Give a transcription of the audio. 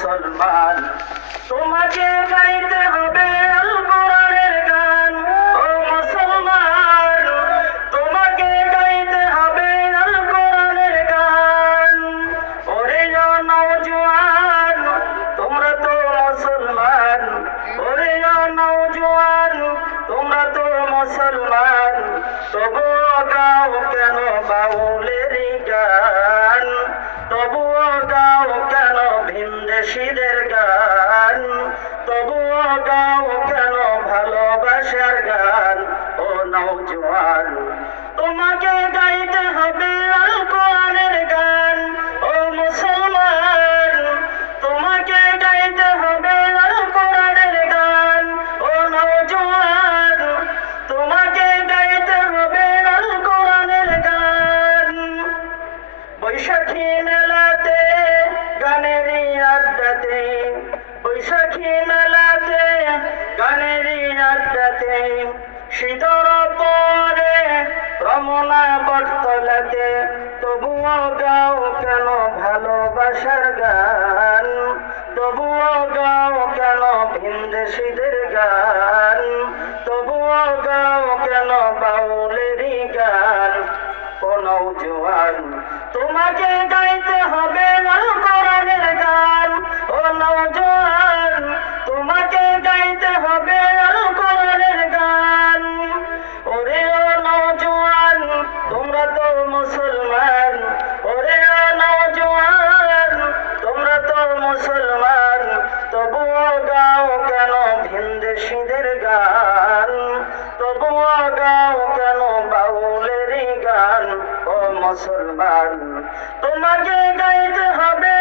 মুসলমান, তোমাকে গাইতে হবে আল কোরআনের গান। ও মুসলমান, তোমাকে গাইতে হবে আল কোরআনের গান। ওরে নওজোয়ান, তোমরা তো মুসলমান। ওরে নওজোয়ান, তোমরা তো মুসলমান, তবুও গাও কেন বাউলের গান? তবুও গাও কেন ভিনদেশীদের গান? তবুও গাও কেন ভালোবাসার গান? ও নওজোয়ান, তোমাকে গাইতে হবে আল কোরআনের গান। ও মুসলমান, তোমাকে গাইতে হবে আল কোরআনের গান। ও নওজোয়ান, তোমাকে গাইতে হবে আল কোরআনের গান। বৈশাখী মেলাতে গানেরই আড্ডাতে, বৈশাখী মেলাতে গানেরই আড্ডাতে, শীতর পরে রমনা বটতলাতে, তবুও গাও কেন ভালোবাসার গান? তবুও গাও কেন ভিনদেশীদের গান? তবুও গাও কেন বাউলেরই গান? ও নওজোয়ান, তোমাকে গাইতে হবে আল কোরআনের গান। ও নওজোয়ান, তোমাকে গাইতে হবে আল কোরআনের গান। ওরে ও নওজোয়ান, তোমরা তো মুসলমান। ওরে ও নওজোয়ান, তোমরা তো মুসলমান, তবুও গাও কেন ভিনদেশীদের গান? তবুও গাও কেন বাউলেরই গান? ও মুসলমান, তোমাকে গাইতে হবে